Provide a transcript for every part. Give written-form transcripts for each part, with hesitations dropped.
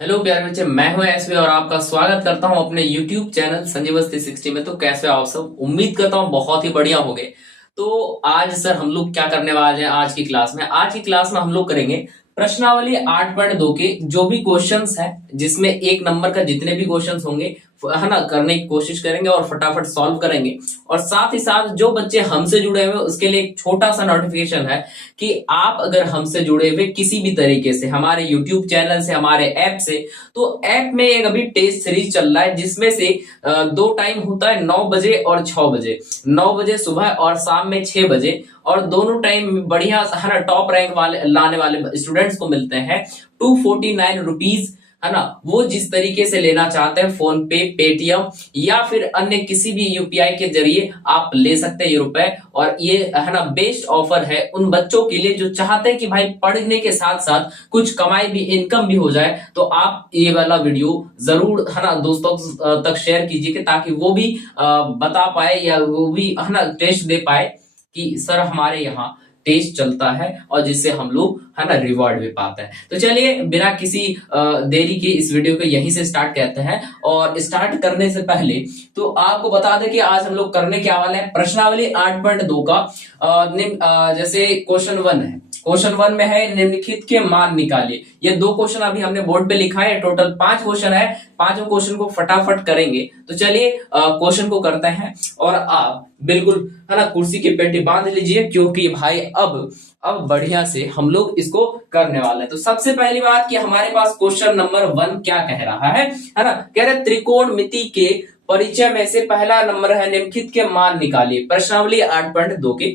Hello प्यारे बच्चे, मैं हूं एसवी और आपका स्वागत करता हूं अपने YouTube चैनल संजीव 360 में। तो कैसे हो आप सब? उम्मीद करता हूं बहुत ही बढ़िया होंगे। तो आज सर हम लोग क्या करने वाले हैं आज की क्लास में हम लोग करेंगे प्रश्नावली 8.2 के जो भी क्वेश्चंस हैं, जिसमें एक नंबर का जितने भी क्वेश्चंस होंगे है ना, करने की कोशिश करेंगे और फटाफट सॉल्व करेंगे। और साथ ही साथ जो बच्चे हमसे जुड़े हुए उसके लिए एक छोटा सा नोटिफिकेशन है कि आप अगर हमसे जुड़े हुए किसी भी तरीके से हमारे यूट्यूब चैनल से, हमारे ऐप से, तो ऐप में एक अभी टेस्ट सीरीज चल रहा है जिसमें से दो टाइम होता है, 9 बजे और 6 बजे। 9 बजे सुबह और शाम में 6 बजे, और दोनों टाइम बढ़िया है ना, टॉप रैंक वाले लाने वाले स्टूडेंट्स को मिलते हैं 249 रुपीज, है ना। वो जिस तरीके से लेना चाहते हैं, फोन पे, पेटीएम या फिर अन्य किसी भी यूपीआई के जरिए आप ले सकते हैं ये रुपए। और ये है ना बेस्ट ऑफर है उन बच्चों के लिए जो चाहते हैं कि भाई पढ़ने के साथ साथ कुछ कमाई भी, इनकम भी हो जाए। तो आप ये वाला वीडियो जरूर है ना दोस्तों तक शेयर कीजिए ताकि वो भी बता पाए या वो भी है ना टेस्ट दे पाए कि सर हमारे यहाँ टेस्ट चलता है, और जिससे हम लोग है ना रिवॉर्ड भी पाते हैं। तो चलिए बिना किसी देरी के इस वीडियो को यहीं से स्टार्ट करते हैं। और स्टार्ट करने से पहले तो आपको बता दें कि आज हम लोग करने क्या वाले हैं, प्रश्नावली 8.2 का जैसे क्वेश्चन 1 है। क्वेश्चन 1 में है निम्नलिखित के मान निकालिए। ये दो क्वेश्चन अभी हमने बोर्ड पे लिखा है, टोटल 5 क्वेश्चन है। पांचों क्वेश्चन को फटाफट करेंगे। तो चलिए क्वेश्चन को करते हैं। और आप बिल्कुल है ना कुर्सी की पेटी बांध लीजिए, क्योंकि भाई अब बढ़िया से हम लोग इसको करने वाले हैं। तो सबसे पहली बात कि हमारे पास क्वेश्चन नंबर 1 क्या कह रहा है ना, कह रहे त्रिकोणमिति के परिचय में से पहला नंबर है निम्नलिखित के मान निकालिए। प्रश्नावली 8.2 के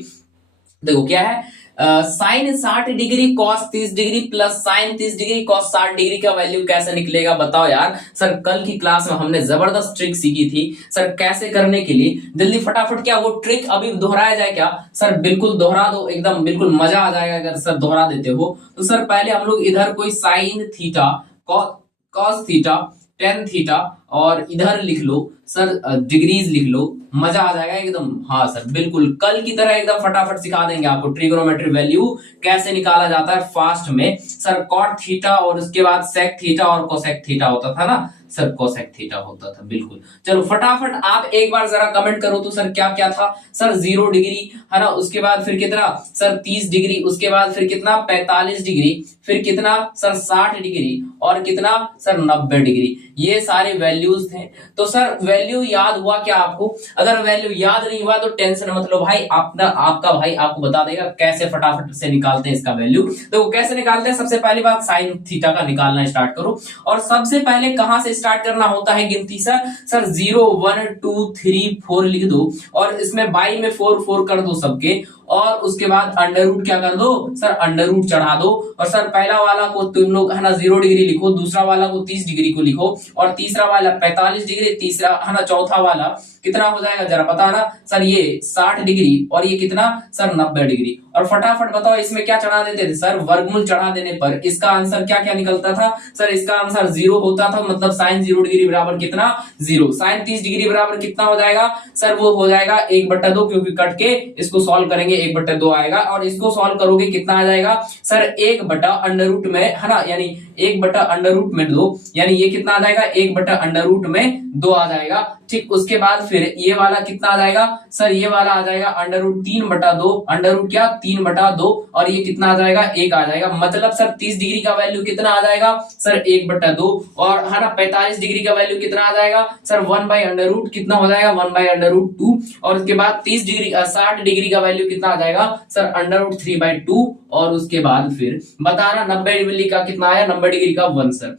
देखो क्या है, sine 60 degree cos 30 degree plus sine 30 degree cos 60 degree का वैल्यू कैसे निकलेगा बताओ यार। सर कल की क्लास में हमने जबरदस्त ट्रिक सीखी थी सर, कैसे करने के लिए जल्दी फटाफट। क्या वो ट्रिक अभी दोहराया जाए क्या? सर बिल्कुल दोहरा दो, एकदम बिल्कुल मजा आ जाएगा अगर सर दोहरा देते हो। तो सर पहले हम लोग इधर कोई sine theta, cos theta, tan theta, और इधर लिख लो सर डिग्रीज लिख लो, मजा आ जाएगा एकदम। हाँ सर बिल्कुल कल की तरह एकदम फटाफट सिखा देंगे आपको ट्रिगोनोमेट्री वैल्यू कैसे निकाला जाता है फास्ट में। सर कॉट थीटा और उसके बाद सेक थीटा और कोसेक थीटा होता था ना सर, कोसेक थीटा होता था बिल्कुल। चलो फटाफट आप एक बार जरा कमेंट करो तो सर क्या क्या था। सर 0 डिग्री है ना, उसके बाद फिर कितना सर 30 डिग्री, उसके बाद फिर कितना 45 डिग्री, फिर कितना सर 60 डिग्री, और कितना सर 90 डिग्री। ये सारे वैल्यूज थे। तो सर वैल्यू याद हुआ क्या आपको? अगर वैल्यू याद नहीं हुआ तो टेंशन मत लो भाई, आपका भाई आपको बता देगा कैसे फटाफट से निकालते हैं इसका वैल्यू। तो वो कैसे निकालते हैं, सबसे पहली बात साइन थीटा का निकालना स्टार्ट करो। और सबसे पहले कहां से स्टार्ट करना होता है गिनती? सर 0 1 2 3 4 लिख दो, और इसमें बाई में 4 4 कर दो सबके, और उसके बाद अंडर रूट क्या कर दो सर, अंडर रूट चढ़ा दो। और सर पहला वाला को तुम लोग है ना 0 डिग्री लिखो, दूसरा वाला को 30 डिग्री को लिखो, और तीसरा वाला 45 डिग्री, तीसरा है ना चौथा वाला कितना हो जाएगा जरा बताना सर, ये 60 डिग्री, और ये कितना सर 90 डिग्री। और फटाफट बताओ इसमें क्या चढ़ा देते थे सर, वर्गमूल चढ़ा देने पर इसका आंसर क्या क्या निकलता था सर? इसका आंसर 0 होता था, मतलब साइन 0 डिग्री बराबर कितना 0। साइन 30 डिग्री बराबर कितना हो जाएगा सर? वो हो जाएगा 1/2, क्योंकि कट के इसको सॉल्व करेंगे 1/2 आएगा। और इसको सॉल्व करोगे कितना आ जाएगा सर 1/√, में है ना, यानी 1/√2, यानी ये कितना आ जाएगा 1/√2 आ जाएगा। ठीक, उसके बाद फिर ये वाला कितना आ जाएगा सर, ये वाला आ जाएगा √3/2, अंडर क्या 3/2, और ये कितना आ जाएगा 1 आ जाएगा। मतलब सर 30 डिग्री का वैल्यू कितना आ जाएगा सर 1/2, और है ना 45 डिग्री का वैल्यू कितना आ जाएगा सर 1/√, कितना हो जाएगा 1/√2, और उसके बाद 30 डिग्री 60 डिग्री का वैल्यू कितना आ जाएगा सर √3/2, और उसके बाद फिर बताना 90 डिग्री का कितना आया, 90 डिग्री का 1 सर।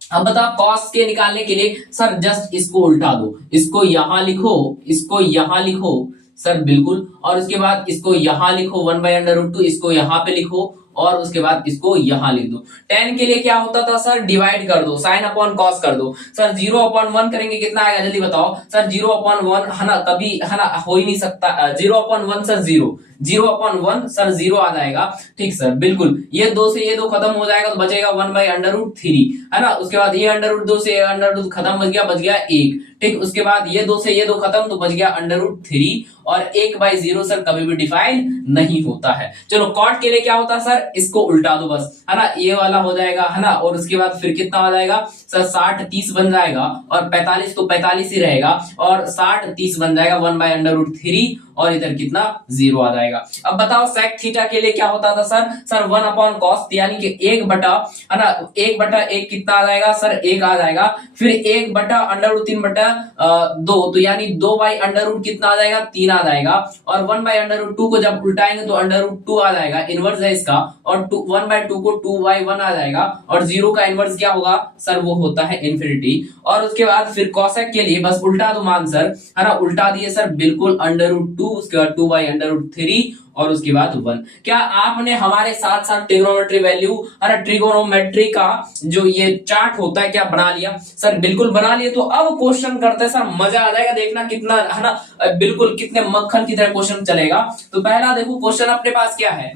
अब बताओ कॉस के निकालने के लिए सर जस्ट इसको उल्टा दो, इसको यहां लिखो, इसको यहां लिखो सर बिल्कुल, और उसके बाद इसको यहां लिखो 1/√2, इसको यहां पे लिखो, और उसके बाद इसको यहां लिख दो। टेन के लिए क्या होता था सर, डिवाइड कर दो, साइन अपॉन कॉस कर दो। सर 0/1 करेंगे कितना आएगा जल्दी बताओ सर? 0/1 है ना, कभी है ना हो ही नहीं सकता। 0/1 सर 0/1 सर 0 आ जाएगा। ठीक सर बिल्कुल, ये 2 से ये 2 खत्म हो जाएगा तो बचेगा 1/√3, है ना। उसके बाद ये √2 से √2 खत्म, बच गया 1। ठीक, उसके बाद ये 2 से ये 2 खत्म तो बच गया √3, और 1/0 सर कभी भी डिफाइन नहीं होता है। चलो कॉट के लिए क्या होता है सर, इसको उल्टा दो बस, है ना, ये वाला हो जाएगा, है ना, और उसके बाद फिर कितना आ जाएगा सर 60-30 बन जाएगा, और 45 तो 45 ही रहेगा, और 60-30 बन जाएगा 1/√3, और इधर कितना 0 आ जाएगा। अब बताओ सेक थीटा के लिए क्या होता था सर 1/cos, यानी कि 1 बटा, है ना, 1/1 कितना आ जाएगा सर 1 आ जाएगा, फिर 1/√3/2, तो यानी 2/√, कितना आ जाएगा 3 आ जाएगा, और 1/√2 को जब उल्टाएंगे तो √2 आ जाएगा, इनवर्स है इसका, और 1/2 को 2/1 आ जाएगा, और 0 का इनवर्स क्या होगा सर, वो होता है इन्फिनिटी। और उसके बाद फिर कॉसेक के लिए बस उल्टा दो मान सर, है ना, उल्टा दिए सर बिल्कुल √2, उसके बाद 2/√3, और उसके बाद 1। क्या आपने हमारे साथ साथ ट्रिग्नोमेट्री वैल्यू, है ना, ट्रिगोनोमेट्री का जो ये चार्ट होता है क्या बना लिया सर? बिल्कुल बना लिए। तो अब क्वेश्चन करते हैं सर, मजा आ जाएगा, देखना कितना, है ना, बिल्कुल कितने मक्खन की तरह क्वेश्चन चलेगा। तो पहला देखो क्वेश्चन अपने पास क्या है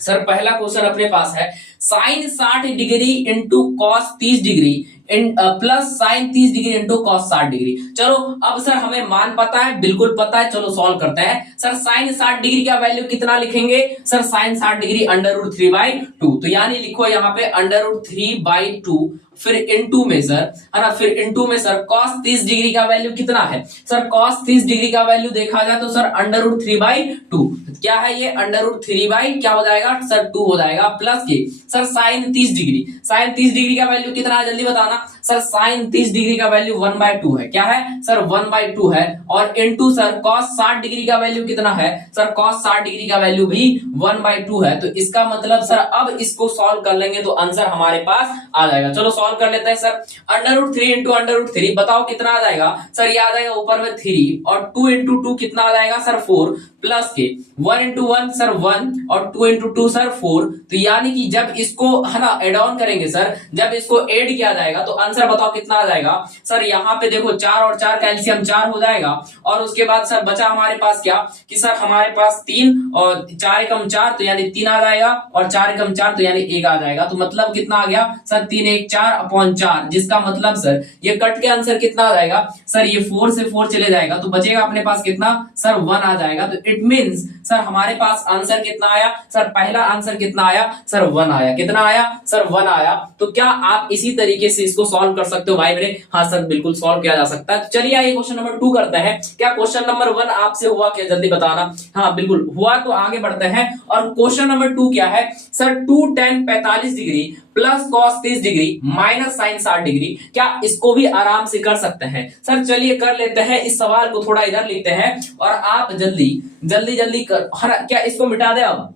सर, पहला क्वेश्चन अपने पास है sine 60 degree into cos 30 degree plus sine 30 degree into cos 60 degree. चलो अब सर हमें मान पता है, बिल्कुल पता है, चलो सॉल्व करते हैं। सर साइन 60 डिग्री का वैल्यू कितना लिखेंगे सर? साइन 60 डिग्री √3/2, तो यानी लिखो यहाँ पे √3/2, फिर इनटू में सर, है ना, फिर इनटू में सर cos 30 डिग्री का वैल्यू कितना है सर? cos 30 डिग्री का वैल्यू देखा जाए तो सर √3/2, क्या है ये √3 क्या हो जाएगा सर 2 हो जाएगा, प्लस के sir sine 30 degree, sine 30 degree का वैल्यू कितना है जल्दी बताना सर? साइन 30 डिग्री का वैल्यू 1/2 है, क्या है सर 1/2 है, और इनटू सर cos 60 डिग्री का वैल्यू कितना है सर? cos 60 डिग्री का वैल्यू भी 1/2 है। तो इसका मतलब सर अब इसको सॉल्व कर लेंगे तो आंसर हमारे पास आ जाएगा। चलो सॉल्व कर लेते हैं सर। √3 इंटू √3 बताओ कितना आ जाएगा सर? ये आ जाएगा ऊपर में 3, और 2 इंटू 2 कितना आ जाएगा सर 4, प्लस के 1 इंटू 1 सर 1, और 2 इंटू 2 सर 4। तो यानी कि जब इसको, है ना, एड ऑन करेंगे सर, जब इसको ऐड किया जाएगा तो आंसर बताओ कितना आ जाएगा सर? यहाँ पे देखो 4 और 4 कैल्शियम 4 हो जाएगा, और उसके बाद सर बचा हमारे पास क्या कि सर हमारे पास 3 और 4 एकम 4, तो यानी 3 आ जाएगा, और 4 एकम 4 तो यानी 1 आ जाएगा। तो मतलब कितना आ गया सर? 3 1 4/4, जिसका मतलब सर ये कट के आंसर कितना आ जाएगा सर? ये 4 से 4 चले जाएगा, तो बचेगा अपने पास कितना सर? 1 आ जाएगा। तो इट मींस सर हमारे पास आंसर कितना आया सर? पहला आंसर कितना आया सर? 1 आया। कितना आया सर? 1 आया। तो क्या आप इसी तरीके से इसको सॉल्व कर सकते हो भाई मेरे? हाँ सर बिल्कुल सॉल्व किया जा सकता है। तो चलिए आइए क्वेश्चन नंबर 2 करते हैं। क्या क्वेश्चन नंबर 1 आपसे हुआ क्या, जल्दी बताना। हाँ बिल्कुल हुआ, तो आगे बढ़ते हैं। और क्वेश्चन नंबर 2 क्या है sir? 2 tan 45 degree plus cos 30 degree minus sine 60 degree, क्या इसको भी आराम से कर सकते हैं सर? चलिए कर लेते हैं। इस सवाल को थोड़ा इधर लिखते हैं, और आप जल्दी जल्दी जल्दी कर, क्या इसको मिटा दे अब,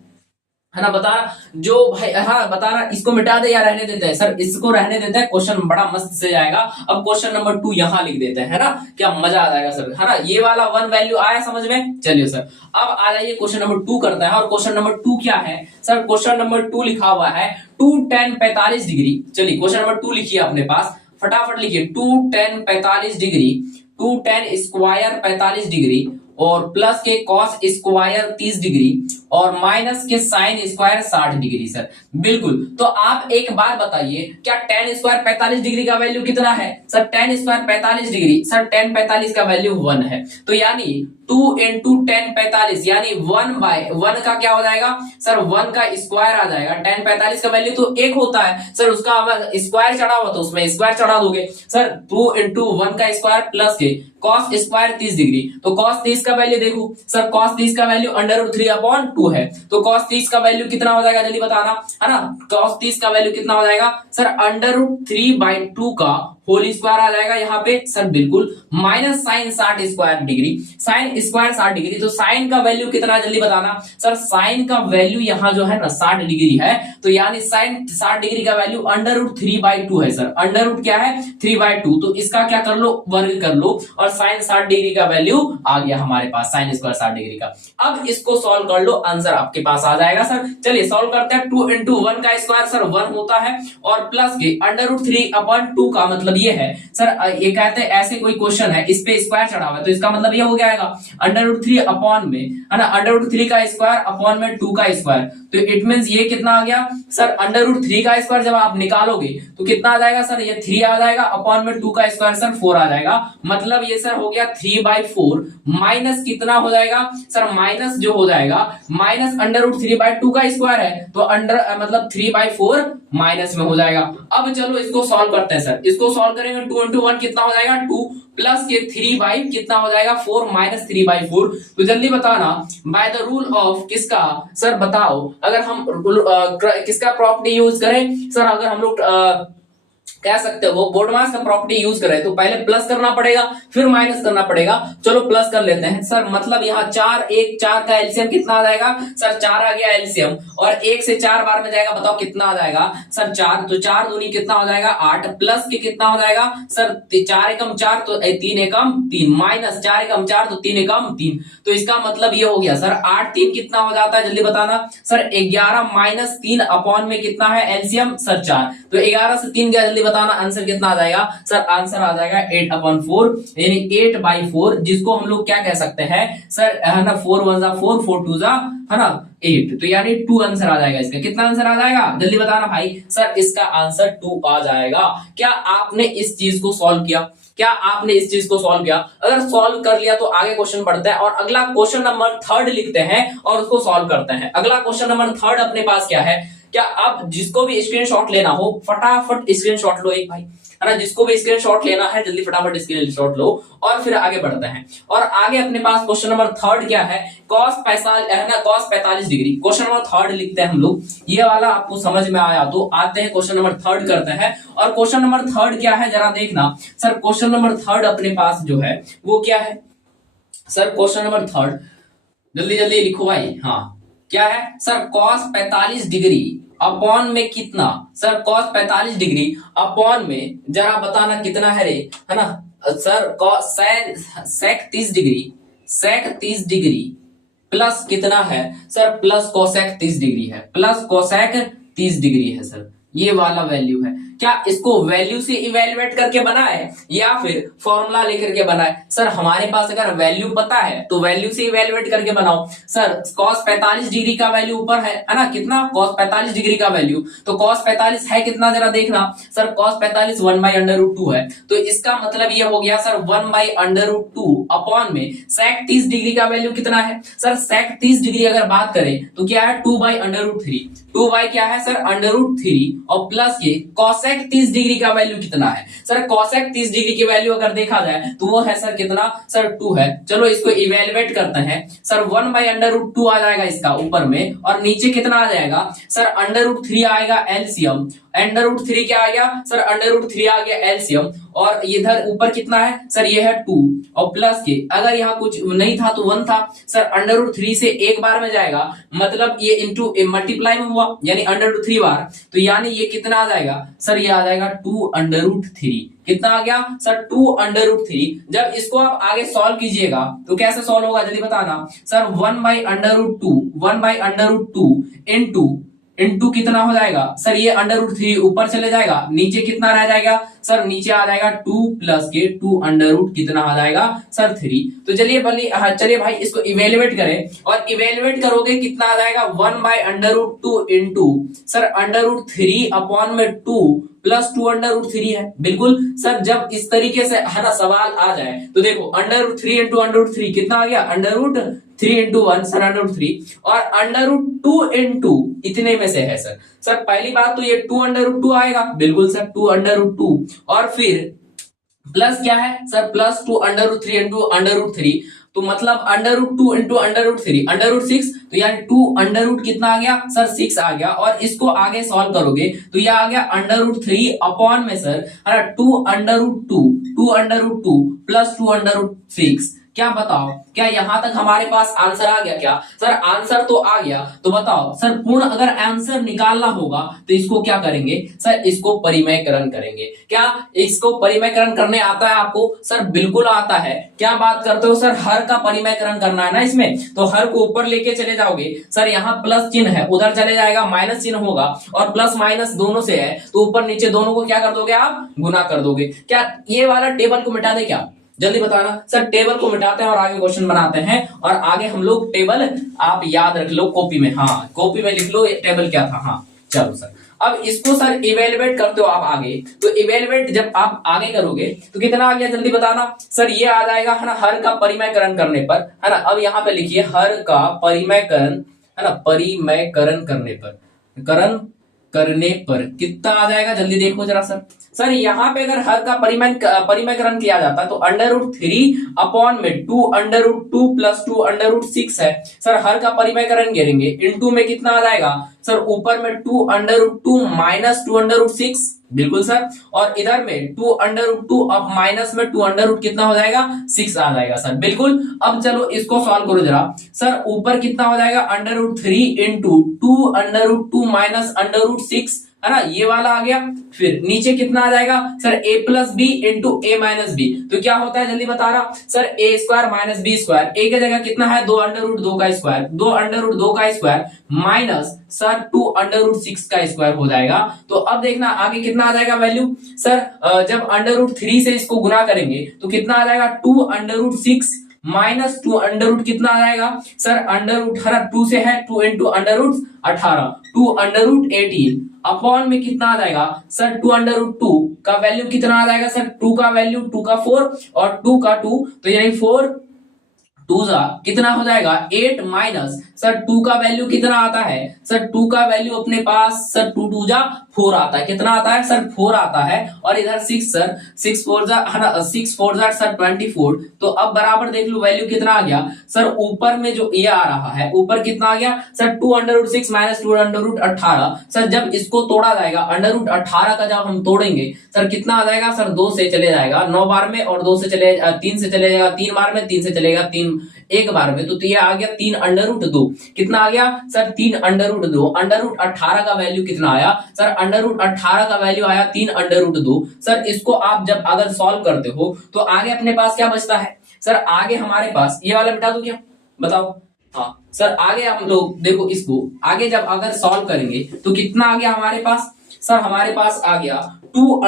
है ना, बता जो भाई, हाँ बता रहा, इसको मिटा दे या रहने देते हैं सर? इसको रहने देते हैं, क्वेश्चन बड़ा मस्त से जाएगा। अब क्वेश्चन नंबर 2 यहां लिख देते हैं, है ना, क्या मजा आ जाएगा सर, है ना। ये वाला 1 वैल्यू आया समझ में? चलिए सर अब आ जाइए क्वेश्चन नंबर 2 करते हैं। और क्वेश्चन नंबर 2 क्या है सर? क्वेश्चन नंबर 2 लिखा हुआ है 2 tan 45 डिग्री। चलिए क्वेश्चन नंबर 2 लिखिए अपने पास, फटाफट लिखिए। 2 tan 45 degree, 2 tan square 45 degree, और प्लस के cos स्क्वायर 30 डिग्री, और माइनस के साइन स्क्वायर 60 डिग्री। सर बिल्कुल। तो आप एक बार बताइए, क्या tan स्क्वायर 45 डिग्री का वैल्यू कितना है sir? tan square 45 degree sir, tan 45 का वैल्यू 1 है, तो यानी 2 इंटू tan 45 यानी 1/1 का क्या हो जाएगा सर? 1 का स्क्वायर आ जाएगा। tan 45 का वैल्यू तो 1 होता है सर, उसका स्क्वायर चढ़ा हुआ तो उसमें स्क्वायर चढ़ा दोगे सर। 2 इंटू 1 का स्क्वायर प्लस के cos स्क्वायर 30 डिग्री, तो cos 30 का वैल्यू देखो सर, cos 30 का वैल्यू √3/2 है, तो cos 30 का वैल्यू कितना हो जाएगा जल्दी बताना, है ना। cos 30 का वैल्यू कितना हो जाएगा सर? √3/2 का होल स्क्वायर आ जाएगा यहाँ पे सर, बिल्कुल, minus sine 60 square degree, sine square 60 degree, तो साइन का वैल्यू कितना जल्दी बताना सर? साइन का वैल्यू यहाँ जो है ना 60 डिग्री है, तो यानी साइन 60 डिग्री का वैल्यू √3/2 है सर। √ क्या है 3/2, तो इसका क्या कर लो, वर्ग कर लो, और साइन 60 डिग्री का वैल्यू आ गया हमारे पास, साइन स्क्वायर 60 डिग्री का। अब इसको सॉल्व कर लो, आंसर आपके पास आ जाएगा सर। चलिए सॉल्व करते हैं। 2 इंटू 1 का स्क्वायर सर 1 होता है, और प्लस के √3/2 का मतलब मतलब ये है सर, ये कहते हैं ऐसे कोई क्वेश्चन है इस पे स्क्वायर चढ़ा हुआ है, तो इसका मतलब ये हो जाएगा √3 अपॉन में, है ना, √3 का स्क्वायर अपॉन में 2 का स्क्वायर। तो इट मींस ये कितना आ गया सर, √3 का स्क्वायर जब आप निकालोगे तो कितना आ जाएगा सर, ये 3 आ जाएगा अपॉन में 2 का स्क्वायर सर 4 आ जाएगा। मतलब ये सर हो गया 3/4 माइनस कितना हो जाएगा सर, माइनस जो हो जाएगा माइनस √3/2 का स्क्वायर है, तो मतलब 3/4 माइनस में हो जाएगा। अब चलो इसको सॉल्व करते हैं सर, इसको सॉल्व करेंगे 2 into 1 कितना हो जाएगा 2 प्लस के 3 कितना हो जाएगा 4 माइनस 3/4। तो जल्दी बताना बाय द रूल ऑफ किसका सर, बताओ अगर हम किसका प्रॉपर्टी यूज करें सर, अगर हम लोग कह सकते हो बोडमास का प्रॉपर्टी यूज करें तो पहले प्लस करना पड़ेगा फिर माइनस करना पड़ेगा। चलो प्लस कर लेते हैं सर, मतलब यहाँ 4 का एलसीएम कितना आ जाएगा सर, 4 आ गया एलसीएम, और 1 से 4 बार में जाएगा, बताओ कितना आ जाएगा सर 4, तो 4 दूनी कितना हो जाएगा 8, प्लस के कितना हो जाएगा सर 4 एकम 4 तो 3 एकम 3, माइनस 4 एकम 4 तो 3 एकम 3। तो इसका मतलब ये हो गया सर 8 3 कितना हो जाता है, जल्दी बताना सर, 11 माइनस 3 अपॉन में कितना है एलसीएम सर 4, तो 11 से 3 गया, जल्दी बताना आंसर कितना आ जाएगा सर, आंसर आ जाएगा 8/4 यानी 8/4, जिसको हम लोग क्या कह सकते हैं सर, है ना 4 1 4 4 2 है ना 8, तो यानी 2 आंसर आ जाएगा इसका। कितना आंसर आ जाएगा जल्दी बताना भाई सर, इसका आंसर 2 आ जाएगा। क्या आपने इस चीज को सॉल्व किया, क्या आपने इस चीज को सॉल्व किया? अगर सॉल्व कर लिया तो आगे क्वेश्चन बढ़ता है और अगला क्वेश्चन नंबर 3 लिखते हैं और उसको सॉल्व करते हैं। अगला क्वेश्चन नंबर 3 अपने पास क्या है, क्या आप जिसको भी स्क्रीनशॉट लेना हो फटाफट स्क्रीनशॉट लो एक भाई, है ना, जिसको भी स्क्रीनशॉट लेना है जल्दी फटाफट स्क्रीनशॉट लो और फिर आगे बढ़ते हैं। और आगे अपने पास क्वेश्चन नंबर 3 क्या है, cos 45 डिग्री, क्वेश्चन नंबर 3 लिखते हैं हम लोग। ये वाला आपको समझ में आया तो आते हैं क्वेश्चन नंबर 3 करते हैं। और क्वेश्चन नंबर 3 क्या है जरा देखना सर, क्वेश्चन नंबर 3 अपने पास जो है वो क्या है सर, क्वेश्चन नंबर 3 जल्दी जल्दी लिखो भाई। हाँ क्या है सर, cos 45 डिग्री अपॉन में कितना सर, cos 45 डिग्री अपॉन में जरा बताना कितना है रे, है ना सर, sec 30 डिग्री प्लस कितना है सर, प्लस cosec 30 डिग्री है, प्लस cosec 30 डिग्री है सर, ये वाला वैल्यू है। क्या इसको वैल्यू से इवेल्युएट करके बनाए या फिर फॉर्मूला लेकर के बनाए सर, हमारे पास अगर वैल्यू पता है तो वैल्यू से इवेल्युएट करके बनाओ सर। cos 45 डिग्री का वैल्यू ऊपर है ना, कितना cos 45 डिग्री का वैल्यू, तो cos 45 है कितना जरा देखना सर, cos 45 1/√2 है, तो इसका मतलब ये हो गया सर 1/√2 अपॉन में sec 30 डिग्री का वैल्यू कितना है सर, sec 30 डिग्री अगर बात करें तो क्या है 2/√3, 2 क्या है सर √3 और प्लस के cosec 30 डिग्री का वैल्यू कितना है सर, cosec 30 डिग्री की वैल्यू अगर देखा जाए तो वो है सर कितना सर 2 है। चलो इसको इवेल्युएट करते हैं सर, 1/√2 आ जाएगा इसका ऊपर में और नीचे कितना आ जाएगा सर, √3 आएगा एलसीएम, √3 क्या आ गया सर, √3 आ गया एलसीएम, और इधर ऊपर कितना है सर, ये है 2 और प्लस के अगर यहाँ कुछ नहीं था तो 1 था सर, √3 से एक बार में जाएगा, मतलब ये इंटू मल्टीप्लाई में हुआ यानी √3 बार, तो यानी ये कितना आ जाएगा सर, ये आ जाएगा 2√3, कितना आ गया सर 2√3। जब इसको आप आगे सॉल्व कीजिएगा तो कैसे सॉल्व होगा जल्दी बताना सर, 1/√2 इंटू कितना हो जाएगा सर, ये √3 ऊपर चले जाएगा, नीचे कितना रह जाएगा सर, नीचे आ जाएगा 2 प्लस के 2 कितना आ जाएगा सर 3। तो चलिए भाई इसको इवेल्युएट करें और इवेल्युएट करोगे कितना आ जाएगा 1/√2 इंटू सर √3 अपॉन में 2 प्लस 2 है। बिल्कुल सर, जब इस तरीके से है ना सवाल आ जाए तो देखो √3 इंटू √3 कितना आ गया, √3 इंटू 1 सर √3 और √2 इंटू इतने में से है सर। सर पहली बात तो ये 2 आएगा, बिल्कुल सर 2 और फिर प्लस क्या है सर, प्लस 2 इंटू √3, तो मतलब √2 इंटू √3 √6, तो यानी 2 कितना आ गया सर 6 आ गया, और इसको आगे सॉल्व करोगे तो यह आ गया √3 अपॉन में सर 2 √2 प्लस 2 √6 क्या बताओ, क्या यहां तक हमारे पास आंसर आ गया? क्या सर आंसर तो आ गया। तो बताओ सर पूर्ण अगर आंसर निकालना होगा तो इसको क्या करेंगे सर, इसको परिमयकरण करेंगे। क्या इसको परिमयकरण करने आता है आपको? सर बिल्कुल आता है। क्या बात करते हो सर, हर का परिमयकरण करना है ना इसमें, तो हर को ऊपर लेके चले जाओगे सर, यहाँ प्लस चिन्ह है उधर चले जाएगा, माइनस चिन्ह होगा और प्लस माइनस दोनों से है तो ऊपर नीचे दोनों को क्या कर दोगे आप, गुना कर दोगे। क्या ये वाला टेबल को मिटा दे? क्या जल्दी बताना सर, टेबल को मिटाते हैं और आगे क्वेश्चन बनाते हैं। और आगे हम लोग टेबल आप याद रख लो कॉपी में, हाँ कॉपी में लिख लो टेबल क्या था। हाँ चलो सर, अब इसको सर इवेलुएट करते हो आप आगे, तो इवेलुएट जब आप आगे करोगे तो कितना आ गया जल्दी बताना सर, ये आ जाएगा है ना हर का परिमयकरण करने पर, है ना। अब यहाँ पे लिखिए हर का परिमयकरण, है ना, परिमयकरण करने पर, करण करने पर कितना आ जाएगा जल्दी देखो जरा सर। सर यहाँ पे अगर हर का परिमयकरण किया जाता तो √3/2 √2 + 2 √6 है सर, हर का परिमयकरण करेंगे इनटू में कितना आ जाएगा सर, ऊपर में 2 √2 - 2 √6, बिल्कुल सर, और इधर में 2 √2 अब माइनस में 2 √ कितना हो जाएगा 6 आ जाएगा सर, बिल्कुल। अब चलो इसको सॉल्व करो जरा सर, ऊपर कितना हो जाएगा √3 × 2 √2 - √6, है ना, ये वाला आ गया। फिर नीचे कितना आ जाएगा sir, a + b × a - b, तो क्या होता है जल्दी बता रहा सर, a² - b², a की जगह कितना है 2 √2 का स्क्वायर, 2 √2 का स्क्वायर माइनस सर 2 √6 का स्क्वायर हो जाएगा। तो अब देखना आगे कितना आ जाएगा वैल्यू सर, जब √3 से इसको गुना करेंगे तो कितना आ जाएगा 2 √6 माइनस 2 √ कितना आ जाएगा सर, √18 2 से है 2 × √18 2 √18 अपॉन में कितना आ जाएगा सर, 2 √2 का वैल्यू कितना आ जाएगा सर, 2 का वैल्यू 2 का 4 और 2 का 2, तो यानी 4 2 कितना हो जाएगा 8 माइनस सर 2 का वैल्यू कितना आता है सर, 2 का वैल्यू अपने पास सर 2 2 4 आता है, कितना आता है सर 4 आता है, और इधर 6 सर 6 4 6 4 सर 24, तो अब बराबर देख लो वैल्यू कितना आ गया सर, ऊपर में जो ये आ रहा है ऊपर कितना आ गया सर 2 √6 - 2 √18 सर, जब इसको तोड़ा जाएगा √18 का जब हम तोड़ेंगे सर कितना आ जाएगा सर, 2 से चले जाएगा 9 बार में और 2 से चले 3 से चले जाएगा 3 बार में, 3 से चलेगा 3 एक बार में, तो ये आ गया 3 √2, कितना आ गया सर 3 √2, √18 का वैल्यू कितना आया सर, √18 का वैल्यू आया 3 √2 सर। इसको आप जब अगर सॉल्व करते हो तो आगे अपने पास क्या बचता है सर, आगे हमारे पास ये वाला बिठा दो क्या, बताओ। हाँ सर, आगे हम लोग देखो इसको आगे जब अगर सॉल्व करेंगे तो कितना आ गया हमारे पास सर, हमारे पास आ गया 2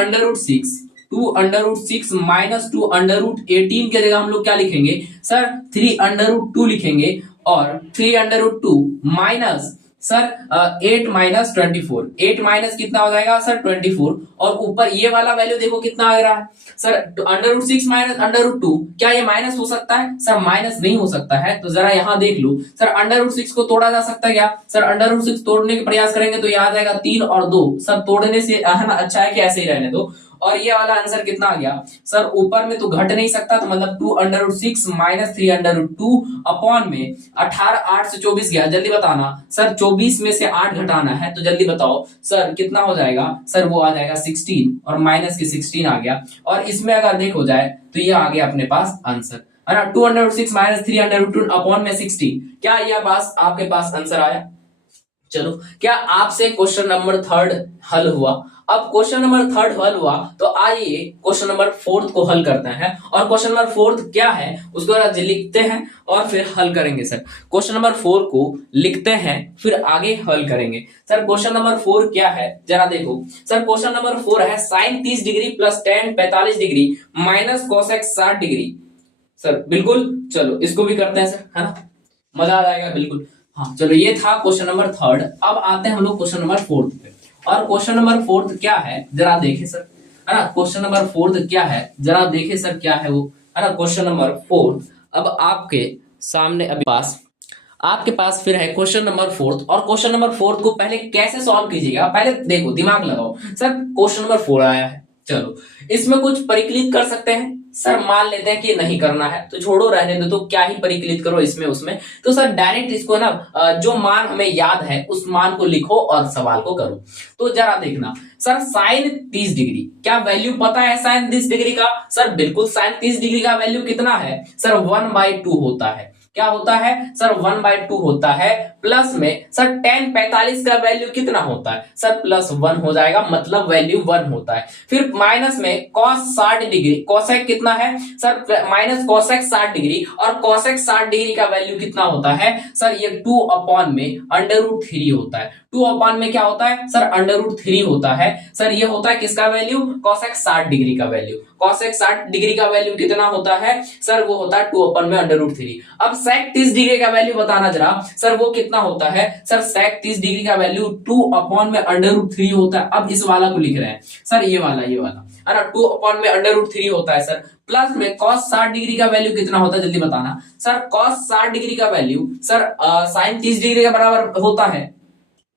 √6 माइनस 2 √18 के जगह हम लोग क्या लिखेंगे सर, 3 √2 लिखेंगे, और 3 √2 माइनस सर 8 - 24, 8 माइनस कितना हो जाएगा सर 24, और ऊपर ये वाला वैल्यू देखो कितना आ रहा है सर, √6 माइनस √2, क्या ये माइनस हो सकता है सर, माइनस नहीं हो सकता है, तो जरा यहाँ देख लो सर, √6 को तोड़ा जा सकता है क्या सर, √6 तोड़ने के प्रयास करेंगे तो ये आ जाएगा 3 और 2 सर, तोड़ने से है ना अच्छा है कि ऐसे ही रहने दो। और ये वाला आंसर कितना आ गया सर, ऊपर में तो घट नहीं सकता, तो मतलब 2 √6 माइनस 3 √2 अपॉन में 18 8 से 24 गया, जल्दी बताना सर, 24 में से 8 घटाना है, तो जल्दी बताओ सर कितना हो जाएगा सर, वो आ जाएगा 16 और माइनस के 16 आ गया, और इसमें अगर देखो जाए तो ये आ गया अपने पास आंसर, है ना, 2 √6 माइनस 3 √2 अपॉन में 16, क्या ये पास आपके पास आंसर आया। चलो, क्या आपसे क्वेश्चन नंबर 3 हल हुआ। अब क्वेश्चन नंबर 3 हल हुआ तो आइए क्वेश्चन नंबर 4 को हल करते हैं, और क्वेश्चन नंबर 4 क्या है उसको लिखते हैं और फिर हल करेंगे सर। क्वेश्चन नंबर 4 को लिखते हैं फिर आगे हल करेंगे सर। क्वेश्चन नंबर 4 क्या है जरा देखो सर, क्वेश्चन नंबर 4 है sin 30 degree plus tan 45 degree minus cos x 60 degree sir, बिल्कुल। चलो इसको भी करते हैं सर, है ना, मजा आ जाएगा बिल्कुल। हाँ चलो, ये था क्वेश्चन नंबर 3। अब आते हैं हम लोग क्वेश्चन नंबर 4 पे, और क्वेश्चन नंबर 4 क्या है जरा देखें सर, है ना, क्वेश्चन नंबर 4 क्या है जरा देखें सर, क्या है वो, है ना, क्वेश्चन नंबर 4 अब आपके सामने अभी आपके पास फिर है क्वेश्चन नंबर 4, और क्वेश्चन नंबर 4 को पहले कैसे सॉल्व कीजिएगा, पहले देखो दिमाग लगाओ सर, क्वेश्चन नंबर 4 आया है, चलो इसमें कुछ परिकलित कर सकते हैं सर मान लेते हैं कि नहीं करना है तो छोड़ो, रहने दो, तो क्या ही परिकलित करो इसमें उसमें। तो सर डायरेक्ट इसको ना जो मान हमें याद है उस मान को लिखो और सवाल को करो। तो जरा देखना सर, साइन 30 डिग्री, क्या वैल्यू पता है साइन 30 डिग्री का? सर बिल्कुल, साइन 30 डिग्री का वैल्यू कितना है सर? 1/2 होता है। क्या होता है सर? 1/2 होता है। प्लस में सर tan 45 का वैल्यू कितना होता है सर? +1 हो जाएगा, मतलब वैल्यू 1 होता है। फिर माइनस में cos 60 डिग्री, कोसेक कितना है सर? माइनस कोसेक 60 डिग्री, और कोसेक 60 डिग्री का वैल्यू कितना होता है सर? ये 2/√3 होता है। 2 में क्या होता है सर? √3 होता है। सर ये होता है किसका वैल्यू? कोसेक 60 डिग्री का वैल्यू। कोसेक 60 डिग्री का वैल्यू कितना होता है सर? वो होता है 2/√3। अब सेक 30 डिग्री का वैल्यू बताना जरा सर, वो कितना होता है सर? सेक 30 डिग्री का वैल्यू 2/√3 होता है। अब इस वाला को लिख रहे हैं सर, ये वाला है ना, 2/√3 होता है सर। प्लस में cos 60 डिग्री का वैल्यू कितना होता है जल्दी बताना सर? cos 60 डिग्री का वैल्यू सर साइन 30 डिग्री के बराबर होता है।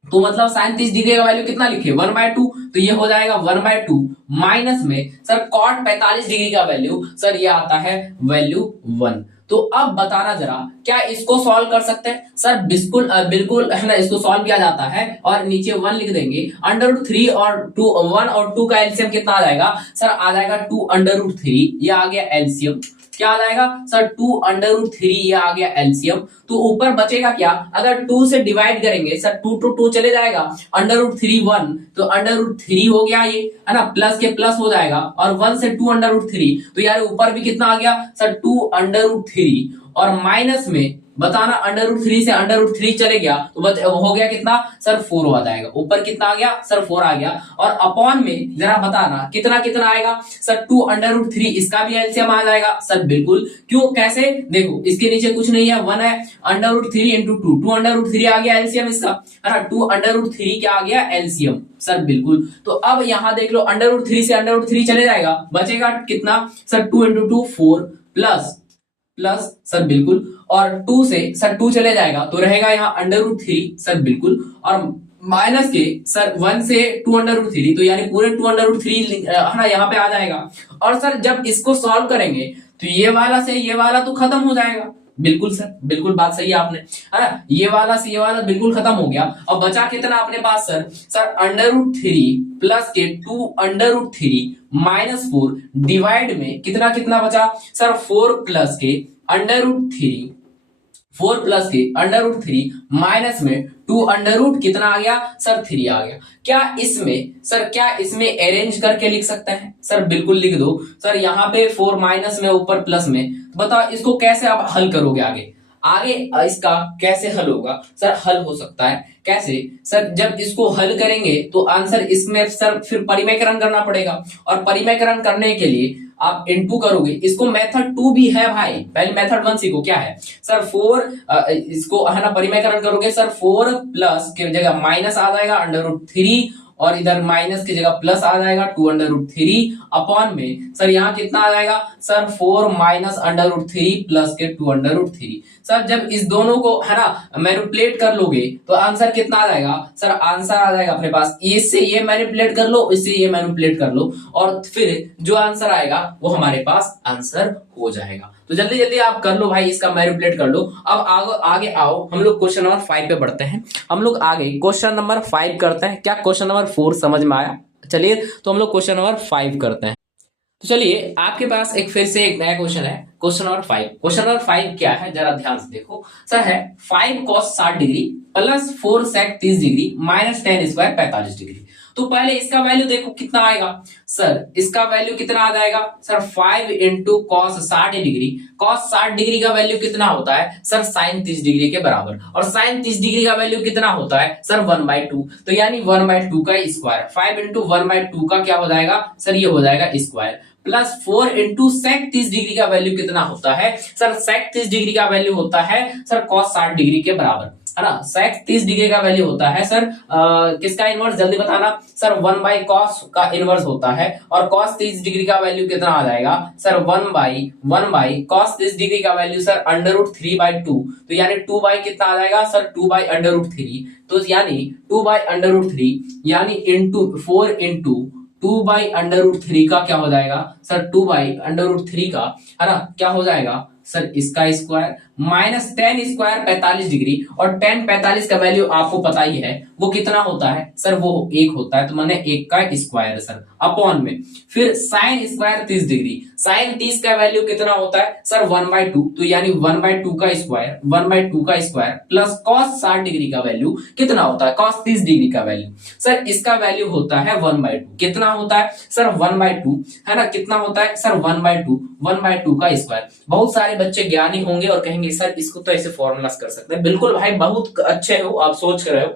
तो मतलब साइन 30 डिग्री का वैल्यू कितना लिखे? 1/2। तो ये हो जाएगा 1/2 माइनस में सर कॉट 45 डिग्री का वैल्यू सर ये आता है वैल्यू 1। तो अब बताना जरा, क्या इसको सॉल्व कर सकते हैं सर? बिल्कुल बिल्कुल है ना, इसको सॉल्व किया जाता है और नीचे 1 लिख देंगे। √3 और 2, 1 और 2 का एलसीएम कितना आ जाएगा सर? आ जाएगा 2√3, ये आ गया एलसीएम। क्या आ जाएगा सर? 2√3, ये आ गया एलसीएम। तो ऊपर बचेगा क्या? अगर 2 से डिवाइड करेंगे सर, 2 to 2 चले जाएगा, √3 1, तो √3 हो गया ये, है ना, प्लस के प्लस हो जाएगा, और 1 से 2√3, तो यार ऊपर भी कितना आ गया सर? 2√3, और माइनस में बताना √3 से √3 चले गया तो हो गया कितना सर? 4 आ जाएगा। ऊपर कितना आ गया सर? 4 आ गया। और अपॉन में जरा बताना कितना कितना आएगा सर? 2√3, इसका भी एलसीएम आ जाएगा सर। बिल्कुल, क्यों, कैसे? देखो इसके नीचे कुछ नहीं है, 1 है, √3 × 2, 2√3 आ गया एलसीएम इसका, है ना, 2√3 क्या आ गया एलसीएम सर। बिल्कुल, तो अब यहां देख लो, √3 से √3 चले जाएगा, बचेगा कितना सर? 2 × 2 4 प्लस सर बिल्कुल, और 2 से सर 2 चले जाएगा तो रहेगा यहाँ √3 सर। बिल्कुल, और माइनस के सर 1 से 2√3, तो यानी पूरे 2√3 है ना यहाँ पे आ जाएगा। और सर जब इसको सॉल्व करेंगे तो ये वाला से ये वाला तो खत्म हो जाएगा। बिल्कुल सर, बिल्कुल बात सही है आपने, है ना, ये वाला से ये वाला बिल्कुल खत्म हो गया। अब बचा कितना अपने पास सर? सर √3 प्लस के 2√3 माइनस 4 डिवाइड में कितना कितना बचा सर? 4 प्लस के √3 माइनस में 2 कितना आ गया सर? 3 आ गया। क्या इसमें अरेंज करके लिख सकते हैं सर? बिल्कुल लिख दो सर। यहाँ पे 4 माइनस में, ऊपर प्लस में, बताओ इसको कैसे आप हल करोगे? आगे इसका कैसे हल होगा सर? हल हो सकता है कैसे सर? जब इसको हल करेंगे तो आंसर इसमें सर फिर परिमेयकरण करना पड़ेगा, और परिमेयकरण करने के लिए आप इनटू करोगे। इसको मेथड 2 भी है भाई, पहले मेथड 1 सीखो क्या है सर? 4 इसको है ना परिमेयकरण करोगे सर, 4 प्लस की जगह माइनस आ जाएगा √3, और इधर माइनस की जगह प्लस आ जाएगा 2√3 अपॉन में सर यहाँ कितना आ जाएगा सर? 4 माइनस √3 प्लस के 2√3। सर जब इस दोनों को है ना मैनिपुलेट कर लोगे तो आंसर कितना आ जाएगा सर? आंसर आ जाएगा अपने पास, इससे ये मैनिपुलेट कर लो, इससे ये मैनिपुलेट कर लो, और फिर जो आंसर आएगा वो हमारे पास आंसर हो जाएगा। तो जल्दी जल्दी आप कर लो भाई, इसका मैनिपुलेट कर लो। अब आगे आओ, हम लोग क्वेश्चन नंबर 5 पे बढ़ते हैं। हम लोग आगे क्वेश्चन नंबर 5 करते हैं। क्या क्वेश्चन नंबर 4 समझ में आया? चलिए तो हम लोग क्वेश्चन नंबर 5 करते हैं। तो चलिए आपके पास एक फिर से एक नया क्वेश्चन है, क्वेश्चन नंबर 5। क्वेश्चन नंबर 5 क्या है जरा ध्यान से देखो सर। है 5 cos 60 degree plus 4 sec 30 degree minus 10 square 45 degree. तो पहले इसका वैल्यू देखो कितना आएगा सर? इसका वैल्यू कितना आ जाएगा sir? 5 × cos 60 degree. cos 60 degree का वैल्यू कितना होता है सर? sin 30 डिग्री के बराबर। और sin 30 डिग्री का वैल्यू कितना होता है सर? 1/2। तो यानी 1/2 का स्क्वायर। 5 × 1/2 का क्या हो जाएगा सर? ये हो जाएगा स्क्वायर, प्लस 4 × sec 30 डिग्री का वैल्यू कितना होता है सर? sec 30 डिग्री का वैल्यू होता है सर cos 60 डिग्री के बराबर, है ना। sec 30 डिग्री का वैल्यू होता है सर किसका इनवर्स? जल्दी बताना सर। 1/cos का इनवर्स होता है, और cos 30 डिग्री का वैल्यू कितना आ जाएगा सर? 1/cos 30 डिग्री का वैल्यू सर √3/2। तो यानी 2 कितना आ जाएगा सर? 2/√3। तो यानी 2/√3 यानी इंटू 4 × 2/√3 का क्या हो जाएगा सर, 2/√3 का है ना क्या हो जाएगा सर, इसका square minus ten square 45 degree, और टेन 45 का वैल्यू आपको पता ही है वो कितना होता है सर, वो 1 होता है, तो मैंने 1 का स्क्वायर सर अपॉन में, फिर साइन स्क्वायर 30 डिग्री, साइन 30 का वैल्यू कितना होता है सर 1/2, तो यानी 1/2 का स्क्वायर, 1/2 का स्क्वायर प्लस कॉस 60 डिग्री का वैल्यू कितना होता है, कॉस 30 डिग्री का वैल्यू सर, इसका वैल्यू होता है 1/2, कितना होता है सर 1/2 है ना, कितना होता है सर 1/2 का स्क्वायर। बहुत सारे बच्चे ज्ञानी होंगे और कहेंगे सर इसको तो ऐसे फॉर्मूला कर सकते हैं, बिल्कुल भाई बहुत अच्छे हो आप, सोच कर रहे हो,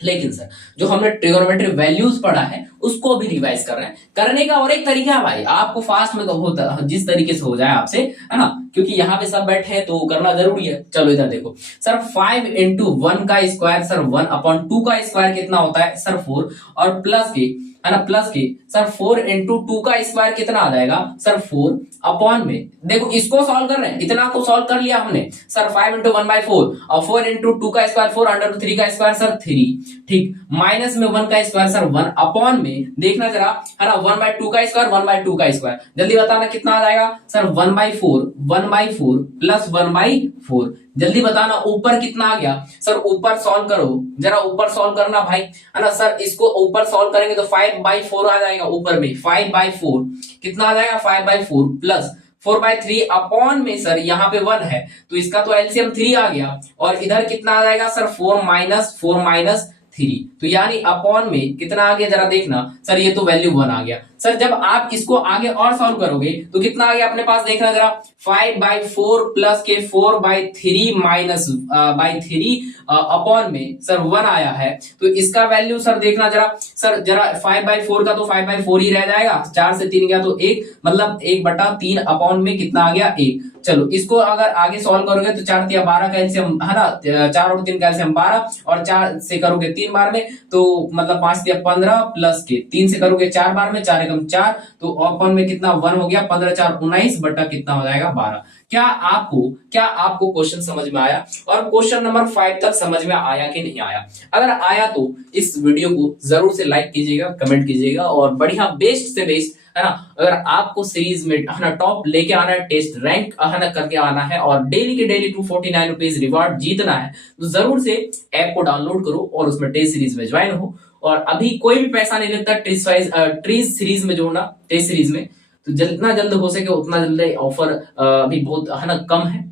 लेकिन सर जो हमने ट्रिगोनोमेट्री वैल्यूज पढ़ा है उसको भी रिवाइज कर रहे हैं। करने का और एक तरीका है भाई, आपको फास्ट में होता जिस तरीके से हो जाए आपसे, है ना, क्योंकि यहाँ पे सब बैठे हैं तो करना जरूरी है। चलो इधर देखो सर, 5 इंटू 1 का स्क्वायर सर 1/2 का स्क्वायर कितना होता है सर 4, और प्लस के है ना, प्लस के सर 4 इंटू 2 का स्क्वायर कितना आ जाएगा सर 4 अपॉन में, देखो इसको सॉल्व कर रहे हैं, इतना को सॉल्व कर लिया हमने सर, 5 इंटू 1/4 और 4 इंटू 2 का स्क्वायर 4/3 का स्क्वायर सर 3, ठीक, माइनस में 1 का स्क्वायर सर 1 अपॉन में, देखना जरा है ना, 1/2 का स्क्वायर 1/2 का स्क्वायर, जल्दी बताना कितना आ जाएगा सर 1/4 प्लस 1/4, जल्दी बताना ऊपर कितना आ गया सर, ऊपर सॉल्व करो जरा, ऊपर सॉल्व करना भाई है ना सर, इसको ऊपर सॉल्व करेंगे तो 5/4 आ जाएगा, ऊपर में 5/4 कितना आ जाएगा 5/4 प्लस 4/3 अपॉन में सर यहाँ पे 1 है तो इसका तो एलसीएम 3 आ गया, और इधर कितना आ जाएगा सर 4 माइनस 3, तो यानी अपॉन में कितना आ गया जरा देखना सर, ये तो वैल्यू 1 आ गया सर। जब आप इसको आगे और सॉल्व करोगे तो कितना आ गया अपने पास, देखना जरा 5/4 प्लस के 4/3 माइनस बाई 3 अपॉन में सर 1 आया है, तो इसका वैल्यू सर देखना जरा सर, जरा 5/4 का तो 5/4 ही रह जाएगा, 4 से 3 गया तो 1, मतलब 1/3 अपॉन में कितना आ गया 1। चलो इसको अगर आगे सॉल्व करोगे तो 4 तिया 12 का एलसीएम है ना, 4 और 3 का एलसीएम 12, और 4 से करोगे 3 बार में तो मतलब 5 तिया 15 प्लस के 3 से करोगे 4 बार में, 4 एकम 4, तो अपॉन में कितना 1 हो गया, 15 4 19 बटा कितना हो जाएगा 12। क्या आपको क्वेश्चन समझ में आया, और क्वेश्चन नंबर 5 तक समझ में आया कि नहीं आया? अगर आया तो इस वीडियो को जरूर से लाइक कीजिएगा, कमेंट कीजिएगा, और बढ़िया बेस्ट से बेस्ट है ना, अगर आपको सीरीज में है ना टॉप लेके आना है, टेस्ट रैंक है ना करके आना है, और डेली के डेली 249 रुपीज रिवॉर्ड जीतना है, तो जरूर से ऐप को डाउनलोड करो और उसमें टेस्ट सीरीज में ज्वाइन हो। और अभी कोई भी पैसा नहीं लगता ट्रीज सीरीज में जोड़ना, टेस्ट सीरीज में, तो जितना जल्द हो सके उतना जल्दी, ऑफर अभी बहुत है ना कम है,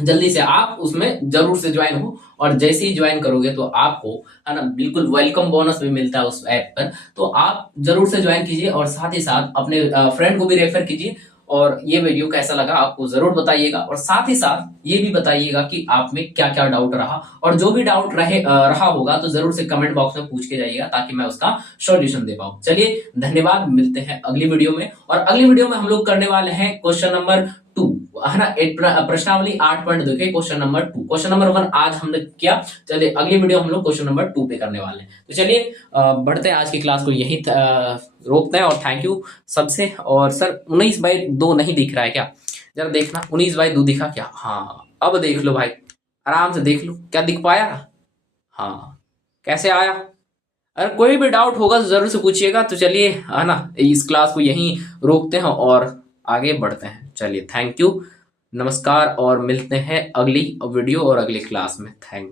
जल्दी से आप उसमें जरूर से ज्वाइन हो, और जैसे ही ज्वाइन करोगे तो आपको है ना बिल्कुल वेलकम बोनस भी मिलता है उस ऐप पर, तो आप जरूर से ज्वाइन कीजिए, और साथ ही साथ अपने फ्रेंड को भी रेफर कीजिए। और ये वीडियो कैसा लगा आपको जरूर बताइएगा, और साथ ही साथ ये भी बताइएगा कि आप में क्या क्या डाउट रहा, और जो भी डाउट रहा होगा तो जरूर से कमेंट बॉक्स में पूछ के जाइएगा ताकि मैं उसका सॉल्यूशन दे पाऊं। चलिए धन्यवाद, मिलते हैं अगली वीडियो में, और अगली वीडियो में हम लोग करने वाले हैं क्वेश्चन नंबर 2 है ना, प्रश्नावली 8.2 के क्वेश्चन नंबर 2। क्वेश्चन नंबर 1 आज हमने किया, चलिए अगली वीडियो हम लोग क्वेश्चन नंबर 2 पे करने वाले हैं। तो चलिए बढ़ते हैं, आज की क्लास को यहीं रोकते हैं, और थैंक यू सबसे। और सर 19/2 नहीं दिख रहा है क्या, जरा देखना 19/2 दिखा क्या? हाँ अब देख लो भाई, आराम से देख लो, क्या दिख पाया? हाँ कैसे आया? अगर कोई भी डाउट होगा तो जरूर से पूछिएगा। तो चलिए है ना, इस क्लास को यहीं रोकते हैं और आगे बढ़ते हैं। चलिए थैंक यू, नमस्कार, और मिलते हैं अगली वीडियो और अगली क्लास में। थैंक